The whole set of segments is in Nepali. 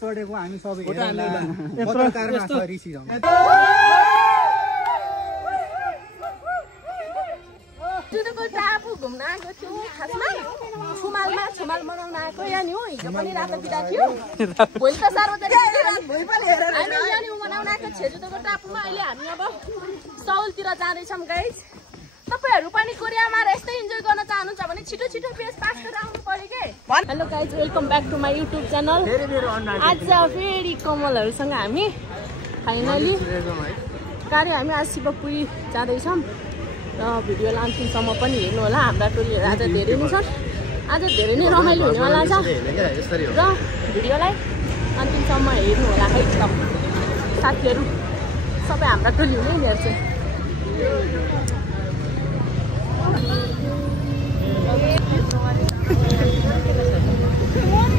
चढेको हामी सबै पत्रकारमा रिसिरहँ टापु घुम्न आएको थियो खासमा छुमाल मनाउन आएको यहाँ नि हो हिजो पनि रातो बिदा थियो भोलि त सार्वजनिक हामी यहाँ नि मनाउन आएको छेजुतोको टापुमा अहिले हामी अब साउलतिर जाँदैछौँ गाइस तपाईहरु पनि कोरियामा यस्तै इन्जोय गर्न चाहनुहुन्छ भने छिटो छिटो पेज पास गरेर आउनु पर्यो के hello guys welcome back to my YouTube channel आज फेरि कमलहरुसँग हामी फाइनली गाडी हामी आज शिवपुरी जाँदैछौँ र भिडियोलाई अन्तिमसम्म पनि हेर्नु होला हाम्रा टोलीहरु आज धेरै नै छन् आज धेरै नै रमाइलो हुनेवाला छ र भिडियोलाई अन्तिमसम्म हेर्नु होला है त साथीहरु सबै हाम्रा टोली नै हेर्छ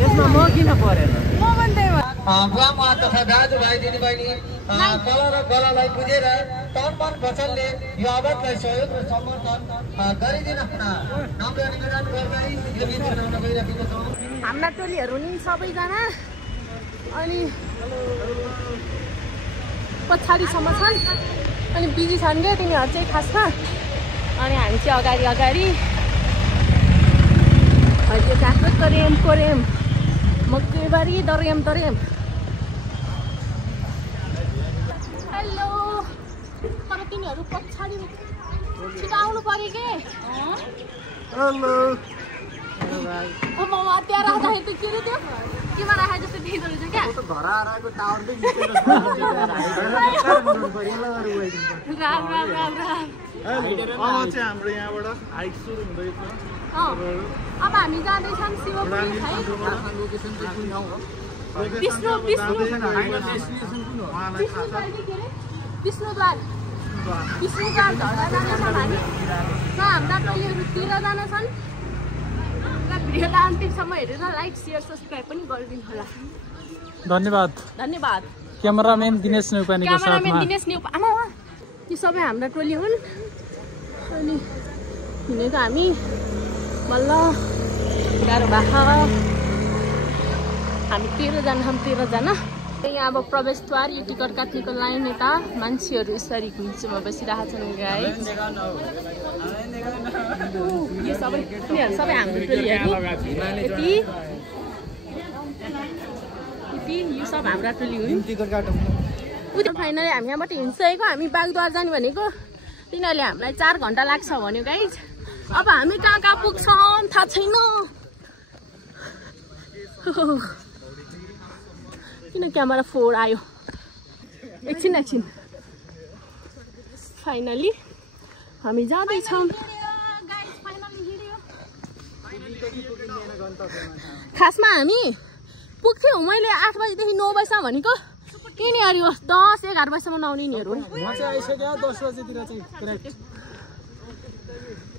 यसमा म किन परेन म भन्दैमा बुवा म तथा दाजुभाइ दिदीबहिनी कला र कलालाई बुझेर तर्पण वचनले यो आवाजलाई सहयोग र समर्थन गरिदिन नम्र निवेदन गर्दै यो गीत गाउन गइरहेका छौँ हाम्रा टोलीहरु नि सबैजना अनि पछाडीसम्म छन् अनि बिजी छन् के तिनीहरु चाहिँ खासमा अनि हामी चाहिँ अगाडि अहिले काको तरेम मकैबारी दरेम हेलो तर तिनीहरु पछाडी छिटो आउनु पर्यो के हेलो अब म त्यहाँ राख्दाखेरि त के रे त्यो केमा राखे जस्तो देखिँदो रहेछ क्या घर आएको टावरले निस्केर राम चाहिँ हाम्रो यहाँबाट हाइक सुरु हुँदैछ अब हामी जाँदैछौँ शिवपुरी है विष्णुद्वार झर्दा जानेछौँ हामी र हाम्रा टोलीहरू तिरजना छन् र भिडियोलाई अन्तिमसम्म हेरेर लाइक सेयर सब्सक्राइब पनि गरिदिनु होला धन्यवाद क्यामेराम्यान दिनेश न्यौपानेको साथमा आमा यो सबै हाम्रा टोली हुन् अनि हिँडेको हामी बल्ल गाह्रो भएको हामी 13जना यहाँ अब प्रवेशद्वार यो टिकट काट्नेको लाइन यता मान्छेहरू यसरी घुम्चुमा बसिरहेका छन् गाइस यो सबै हाम्रो टोलीहरू यो सब हाम्रा टोली हुन् फाइनली हामी यहाँबाट हिँड्छेको हामी बागद्वार जाने भनेको तिनीहरूले हामीलाई 4 घण्टा लाग्छ भन्यो गाइस अब हामी कहाँ पुग्छौँ थाहा छैन किन क्यामेरा फोर आयो एकछिन फाइनली हामी जाँदैछौँ खासमा हामी पुग्थ्यौँ मैले 8 बजीदेखि 9 बजीसम्म भनेको यिनीहरू 10-11 बजीसम्म नआउने यिनीहरू म चाहिँ आइसक्यो 10 बजेतिर चाहिँ करेक्ट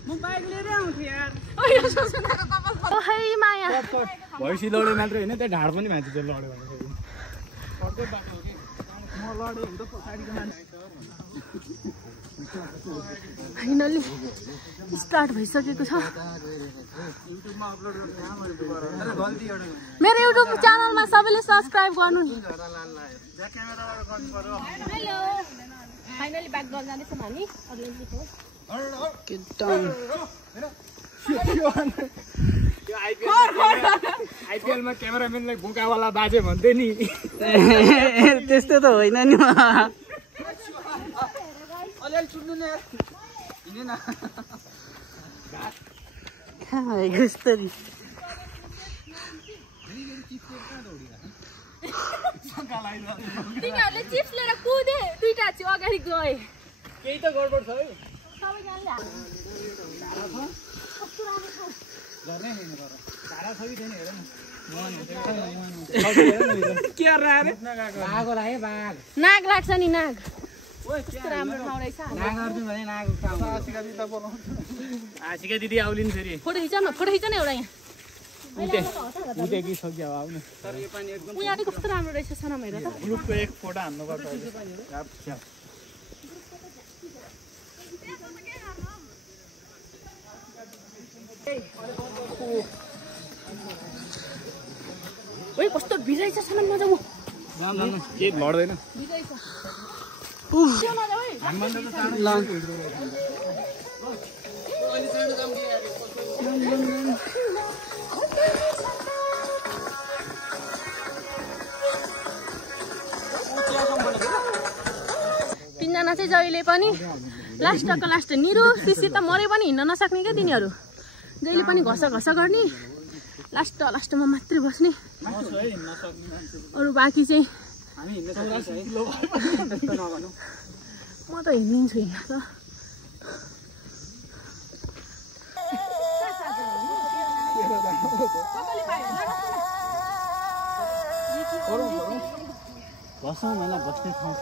म बाइक लिएर आउँथे यार ओहे माया भैँसी लड्यो मात्र होइन त्यो ढाड पनि माथि त्यो लड्यो भने म लड्यो भने त पछाडिको मान्छे फाइनली स्टार्ट भइसकेको छ मेरो युट्युब च्यानलमा सबैले सब्सक्राइब गर्नु नि हेलो फाइनली ब्याक गर्न जाँदैछौँ हामी आइपिएलमा क्यामेराम्यानलाई बोकावाला बाजे भन्थे नि त्यस्तो त होइन नि अलिअलि सुन्नु नि हिँडेन तिनीहरूले चिप्स लिएर कुदे दुईटा चाहिँ अगाडि गए केही त गडबड छ है नाग लाग्छ नि नाग कस्तो राम्रो ठाउँ रहेछ आशिका दिदी आउलिन् फेरि फोटो खिच न एउटा यहाँ यहाँ कस्तो राम्रो रहेछ सनम हेर त ग्रुपको एक फोटो हान्नुपर्छ ओइ कस्तो भिराइ छ सनम नजाऊ के लड्दैन भिराइ छ तिनजना चाहिँ जहिले पनि लास्ट निरो सिसी त मरे पनि हिँड्न नसक्ने क्या तिनीहरू जहिले पनि घसा गर्ने लास्टमा मात्रै बस्ने अरू बाँकी चाहिँ म त हिँडिदिन्छु हिँड्न त बस्छौँ होइन बस्ने ठाउँ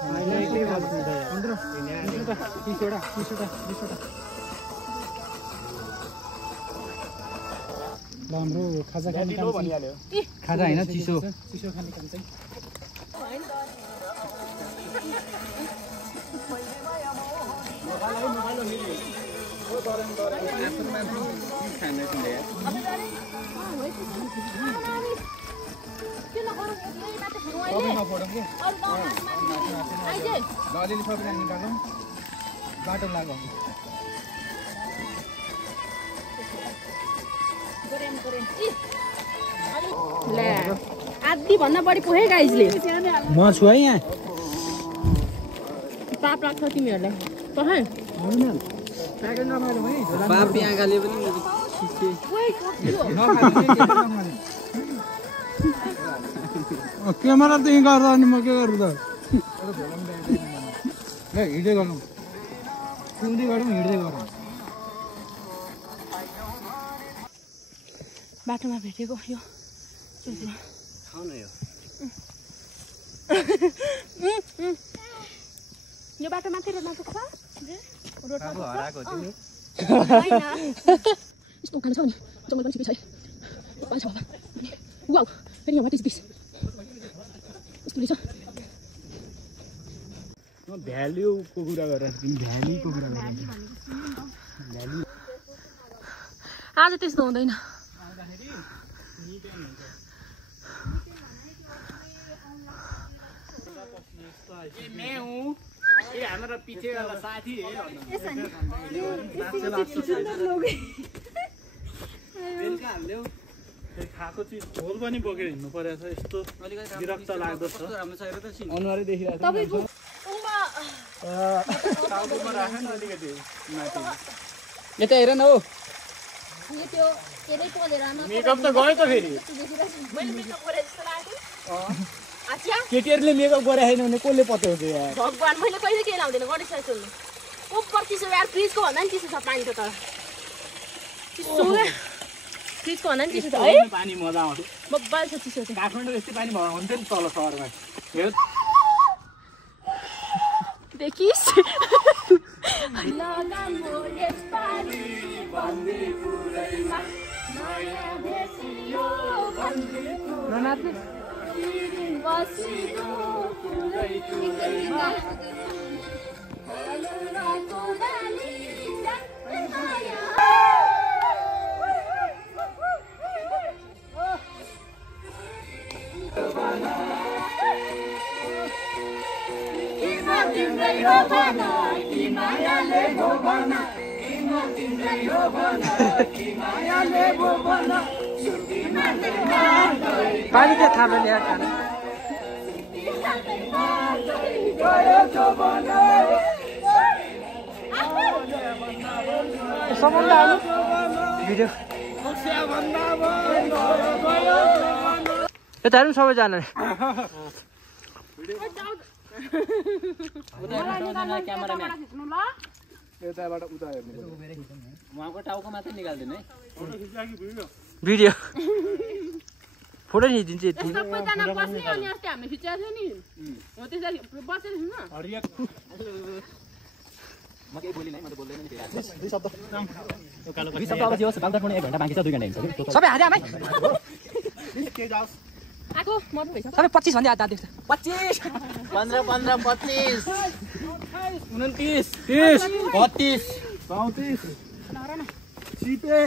हाम्रो खाजा खाने काम खाजा होइन चिसो खाने काम चाहिँ बाटो लाग्यो आधी भन्दा बढी पुगे गाइजले म छु है यहाँ पाप लाग्छ तिमीहरूलाई पखाइ बाप आँखाले पनि क्यामेरा त गर्दा अनि म के गर्नु त हिँड्दै गरौँ कुद्दै गरौँ हिँड्दै गरौँ बाटोमा भेटेको यो यो बाटो माथि रोडमा पुग्छ यस्तो उकालो छ नि जङ्गल पनि छिपै छ पाल्छ होला वाउ फेरि यहाँ वाट इज दिस यस्तो रहेछ भ्याल्युको कुरा गरेर भ्यालीको कुरा गरेर आज त्यस्तो हुँदैन मैं हूँ ये हमारा पीछे वाला साथी है खाएको चिज झोल पनि बोकेर हिँड्नु परेको छ यस्तो विरक्त लाग्दछ अनुहारै देखिरहेको टाउकोमा राख न अलिकति माथि यता हेर न हौ मेकअप त गयो त फेरि केटीहरूले मेकअप गरेको छैन भने कसले पत्याउँछ यार भगवान् मैले कहिले केही लाउँदैन गरिसकेको छु ओपर चिसो यार फ्रिजको भन्दा नि चिसो छ पानी त तर चिसो फ्रिजको भन्दा नि चिसो छ है पानी मजा आउँछ बब्बाल छ चिसो चाहिँ काठमाडौँ यस्तै पानी भएर हुन्थ्यो नि तल सहरमा हेर देखिस् पानी क्या खाना लिया खाना भिडियो यता हेरौँ सबैजना यताबाट उता हेर्नु उहाँको टाउको मात्रै निकाल्दैन है भिडियो फोटो खिचिदिन्छु यति सबैजना बस्ने अनि अस्ति हामीले खिचेको थियो नि हो त्यसरी बसेर हिँड्न म केही बोलिनँ म त बोल्दैन नि फेरि दुई शब्द अब जे होस् काउन्टर पनि 1 घण्टा बाँकी छ 2 घण्टा हिँड्छ कि सबै हारे आमै के जाओस् आको मर्नु भइछ सबै 25 भन्दै आधा देख्छ 25 15 15 25 29 30 32 34 सिपे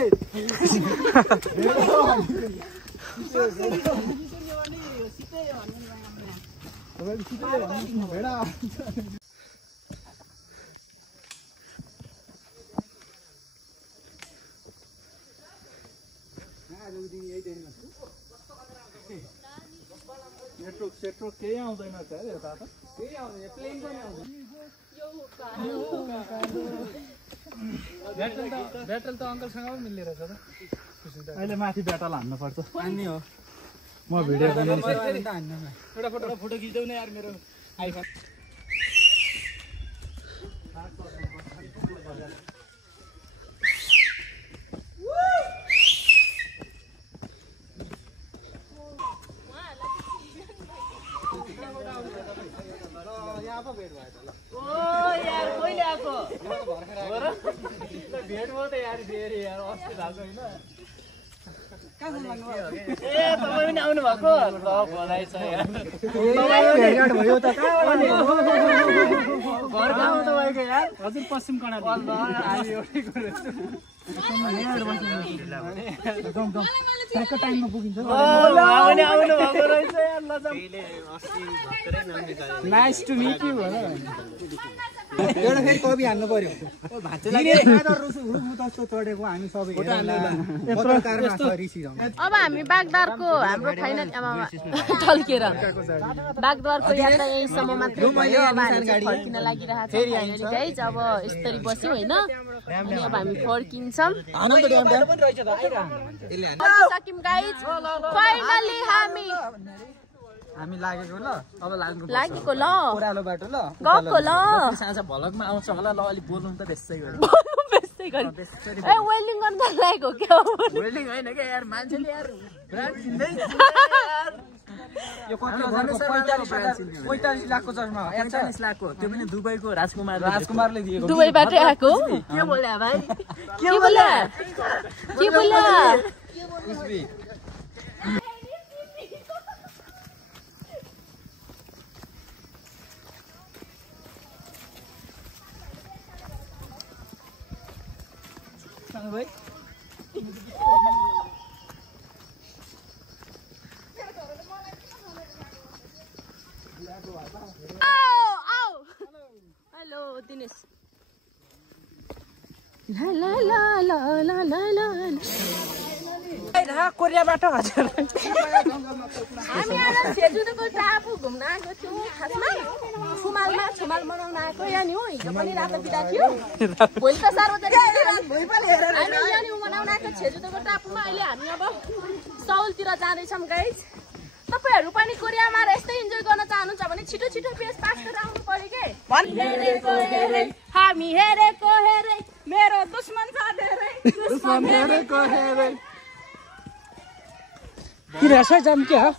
नेटवर्क केही आउँदैन क्या यता त केही आउँदैन प्लेन पनि आउँदैन ब्याटल त अङ्कलसँग पनि मिल्ने रहेछ त अहिले माथि ब्याटल हान्नु पर्छ हान्ने हो म भिडियो एउटा फोटो खिच्दै न यार मेरो आइफोन भेट भयो त यार फेरि यार अस्ति भएको होइन ए तपाईँ पनि आउनु भएको भनाइछ यार भेटघाट भयो त घर गाउँ तपाईँको यार हजुर पश्चिम कणाली हामी एउटै टाइममा पुगिन्छ आउनु भएको रहेछ यार नाइस टु मिट यु एउटा फेरि कवि हान्नु पर्यो चढेको हामी सबै अब हामी बागदारको हाम्रो फाइनल ढल्केर बागदारको यात्रा यहीँसम्म मात्रै भयो। अब हामी फर्किन लागिरहेको छ अब यसरी बस्यौँ होइन अनि अब हामी फर्किन्छौँ फाइनली हामी लागेको ल अब लागेको ल ओरालो बाटो ल गएको ल साँझ भलकमा आउँछ होला ल अलि बोल्नु त बेस्दै गरी ए वेल्डिङ गर्न लागेको के हो वेल्डिङ हैन के यार मान्छेले यार ब्रान्ड चिन्दै यार यो कति हजारको 45 लाखको चस्मा 45 लाखको त्यो पनि दुबईको राजकुमारले दिएको दुबईबाटै आएको के बोल्या भाइ के बोल्या कुछ भाई हेलो दिनेश ला ला ला ला ला ला ला कोरियाबाट हजुर हामी आज सेजुदोको टापु घुम्न आएको छौँ खासमा छुमाल मनाउन आएको यहाँ नि हो हिजो पनि रातो बिदा थियो भोलि त सार्वजनिक हामी यहाँ नि मनाउन आएको सेजुदोको टापुमा अहिले हामी अब सौलतिर जाँदैछौँ गाइज तपाईहरु पनि कोरियामा यस्तै इन्जोय गर्न चाहनुहुन्छ भने छिटो छिटो पेज पास गरेर आउनु पर्यो के हामी हेरेको हेरे मेरो दुश्मन छ धेरै दुश्मन हेरेको हेरे किरासै जाम के हो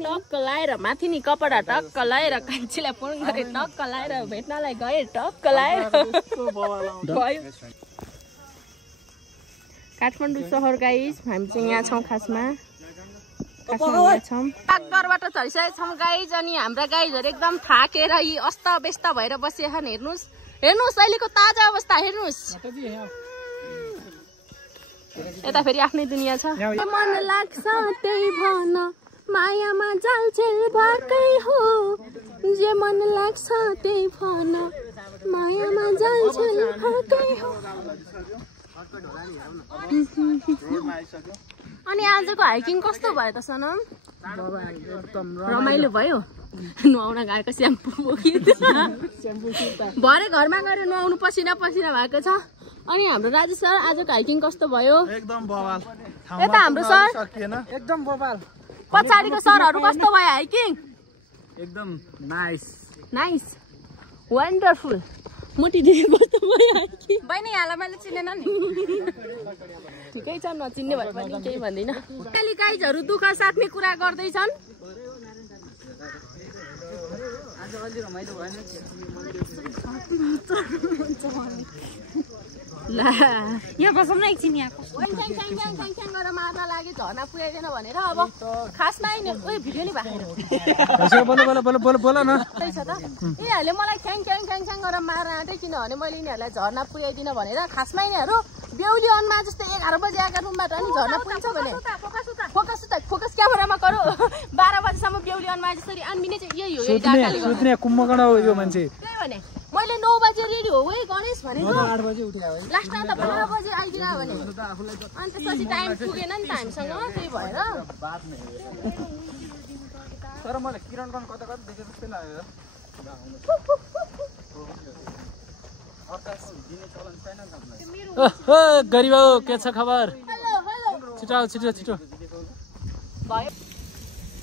टक्क लाएर माथि नि कपडा टक्क लाएर कान्छीलाई फोन गरे टक्क लाएर भेट्नलाई गए टक्क लाएर गयो काठमाडौँ सहर गाइज हामी चाहिँ यहाँ छौँ खासमा बागदरबाट झरिसकेका छौँ गाइज अनि हाम्रा गाइजहरू एकदम थाकेर यी अस्त व्यस्त भएर बसेछन् हेर्नुहोस् अहिलेको ताजा अवस्था हेर्नुहोस् यता फेरि आफ्नै दुनियाँ छ मन लाग्छ त्यही भन मायामा जालझेल भएकै हो जे मन लाग्छ त्यही भन मायामा जालझेल भएकै हो अनि आजको हाइकिङ कस्तो भयो त सनम रमाइलो भयो नुहाउन गएको स्याम्पू भरे घरमा गएर नुहाउनु पसिना भएको छ अनि हाम्रो राजु सर आजको हाइकिङ कस्तो भयो एकदम बवाल यता हाम्रो सर एकदम बवाल पछाडिको सरहरू कस्तो भयो हाइकिङ एकदम नाइस वन्डरफुल मोटी दिदी कस्तो भयो हाइकिङ बहिनी यहाँलाई मैले चिनेन नि ठिकै छ नचिन्ने भए पनि केही भन्दिनँ खाली गाइजहरू दुःख साथमै कुरा गर्दैछन् ला यहाँ बसौँ न एकछिन यहाँको च्याङ गरेर मार्न लागि झर्ना पुगेन भनेर अब खासमा नि ओइ भिडियो नि बोल न छ त यिनीहरूले मलाई च्याङ गरेर मार्न आँटे किनभने मैले यिनीहरूलाई झर्ना पुगाइदिन भनेर खासमा यिनीहरू बेहुली अनमा जस्तै 11 बजे आएको रुमबाट नि झर्ना पुग्छ भने फोकस क्यामेरामा गरौ 12 बजेसम्म बेहुली अनमा जसरी अनमिने चाहिँ यही हो सुत्ने कुम्भकर्ण हो यो मान्छे त्यही भने मैले 9 बजे रेडी हो है गणेश भने 8 बजे उठ्या हो लास्टमा त 12 बजे आइदिन भने अनि त्यसपछि टाइम पुगेन नि त हामीसँग त्यही भएर तर मलाई किरण कता देखे जस्तै लाग्यो गरीब हो के छ खबर छिटो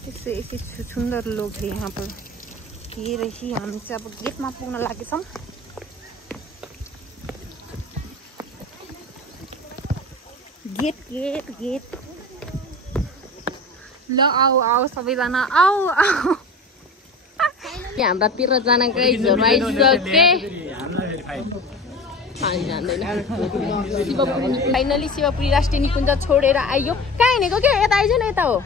ऐसे सुंदर लोग है यहाँ पर। ये रही हम से अब गेट में पुग्न लागेछौं। गेट ल आओ सबैजना आओ हाम्रा 13 जना गाइजहरु आइसके फाइनली शिवपुरी राष्ट्रिय निकुञ्ज छोडेर आइयो। कहाँ हिँडेको के यता आइज न यता हो।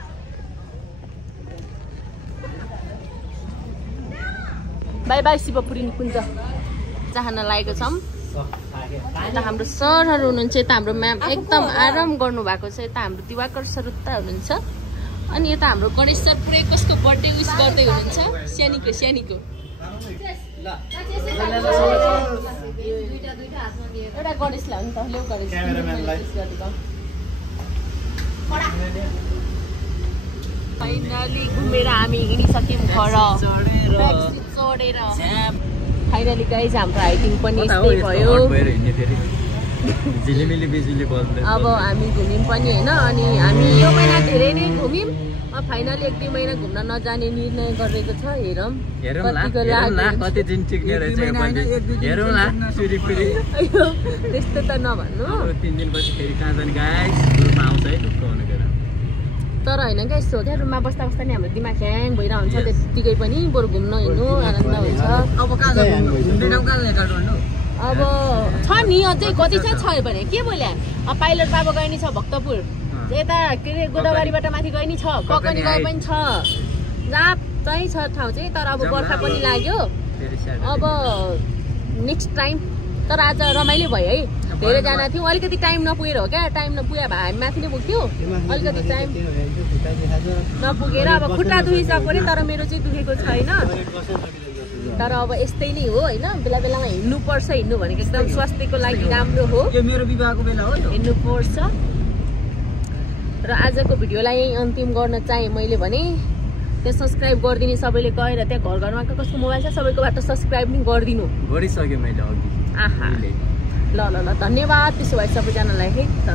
बाई बाई शिवपुरी निकुञ्ज जान लागेको छौं। यता हाम्रो सरहरु हुनुहुन्छ, यता हाम्रो म्याम एकदम आराम गर्नु भएको छ, यता हाम्रो दिवाकर सरुत्ता हुनुहुन्छ अनि यता हाम्रो गणेश सर पुरै कसको बर्थडे विश गर्दै हुनुहुन्छ। स्यानीको एउटा गणेशलाई हो नि त ल्याउ गणेश फाइनली घुमेर हामी हिँडिसक्यौं घर चढेर। फाइनली गाइज हाम्रो हाइकिङ पनि यस्तै भयो। अब हामी घुम्यौं पनि हैन अनि हामी यो महिना धेरै नै घुम्यौं। अब फाइनली 1-2 महिना घुम्न नजाने निर्णय गरेको छ। कति दिन टिक्ने रहेछ यो पनि हेरौँला। त्यस्तो त नभन्नु। 3 दिनपछि फेरि कहाँ जाने गाइस रुममा आउँछ है ढुक्क हुने कुरा। तर हैन क्या यस्तो हो क्या रुममा बस्दा बस्दा नि हाम्रो दिमाग ह्याङ भइरहन्छ। त्यतिकै पनि बरु घुम्न हिँड्नु आनन्द हुन्छ। अब कहाँ जानु घुम्ने ठाउँ कहाँ जानु भन्नु। अब छ नि अझै कति छ भने के बोल्या पाइलट बाबा गए नि छ भक्तपुर, यता के अरे गोदावरीबाट माथि गए नि छ, ककनी गए पनि छ, जहाँ चाहिँ छ ठाउँ चाहिँ। तर अब बर्खा पनि लाग्यो अब नेक्स्ट टाइम। तर आज रमाइलो भयो है, धेरैजना थियौँ। अलिकति टाइम नपुगेर हो क्या, टाइम नपुगे भए हामी माथि नै पुग्थ्यौँ। अलिकति टाइम नपुगेर अब खुट्टा दुखिसक्यो। तर मेरो चाहिँ दुखेको छैन। तर अब यस्तै नै हो हैन, बेला बेलामा हिँड्नु पर्छ। हिँड्नु भनेको एकदम स्वास्थ्यको लागि राम्रो हो। यो मेरो विवाहको बेला हो। हिँड्नु पर्छ। र आजको भिडियोलाई यही अन्तिम गर्न चाहे मैले भने। त्यहाँ सब्स्क्राइब गरिदिने सबैले गएर त्यहाँ घर घरमा कसको मोबाइल छ सबैकोबाट सब्स्क्राइब पनि गरिदिनु। गरिसके मैले अघि। आहा ल धन्यवाद। त्यसो भए सबैजनालाई है त।